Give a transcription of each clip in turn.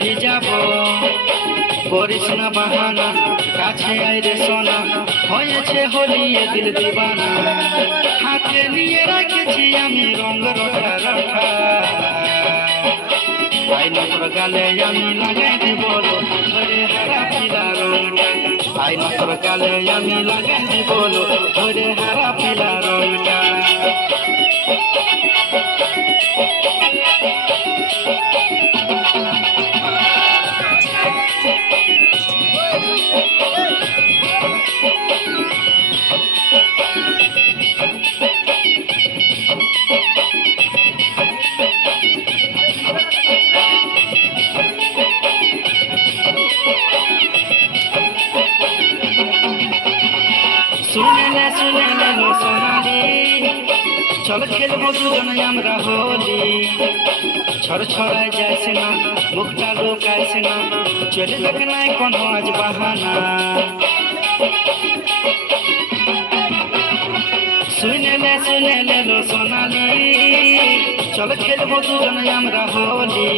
ভিজাবো, করিস না বাহানা, কাছে আয় রে সোনা, হয়েছে হোলি এ দিল দিবানা। হাতে নিয়ে রাখেছি আমি রঙ রটা রটা, আইনা তোর গালে আমি লাগাই দিব ধরে হারা পিলা রংটা। আইনা তোর গালে আমি লাগাই দিব ধরে হারা পিলা রংটা। শুনে নে সোনালি, চল খেলবো দুজনে আমরা হোলি। ছড় ছড়ায় যাইস না, মুখটা লুকাইস না, চলে দেখ নাই কোনো আজ বাহানা। শুনে নে সোনালি, চল খেলবো দুজনে আমরা হোলি।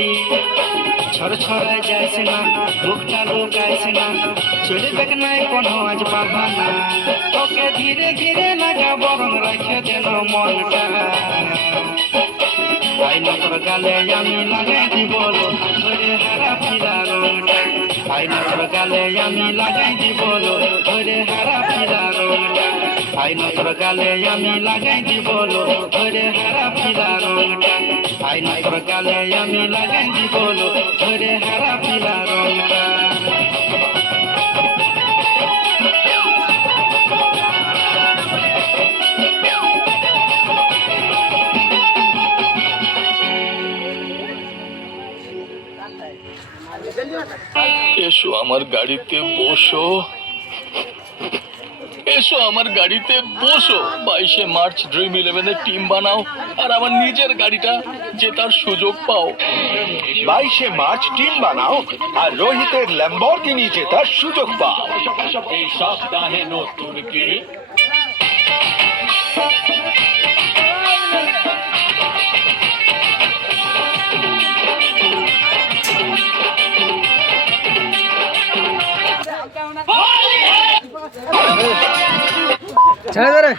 ছড় ছড়ায় যাইস না, মুখটা লুকাইস না, চলে দেখ নাই কোনো আজ বাহানা। তোকে ধীরে ধীরে লাগা বরং রাখে দেন মনটা। আইনা তোর গালে আমি লাগাই দিব ধরে হারা পিলা রংটা। আইনা তোর গালে আমি লাগাই দিব ধরে হারা পিলা রংটা। আইনা তোর গালে আমি লাগাই দিব ধরে হারা পিলা রংটা। আইনা তোর গালে আমি লাগাই দিব ধরে হারা পিলা রংটা। এসো আমার গাড়িতে বসো, এসো আমার গাড়িতে বসো। 22শে মার্চ ড্রিম 11-এর টিম বানাও আর আমার নিজের গাড়িটা জেতার সুযোগ পাও। 22শে মার্চ টিম বানাও আর রোহিতের ল্যাম্বরগিনি জেতার সুযোগ পাও। এই সপ্তাহে নতুন কিনি। ছেড়ে দে রে।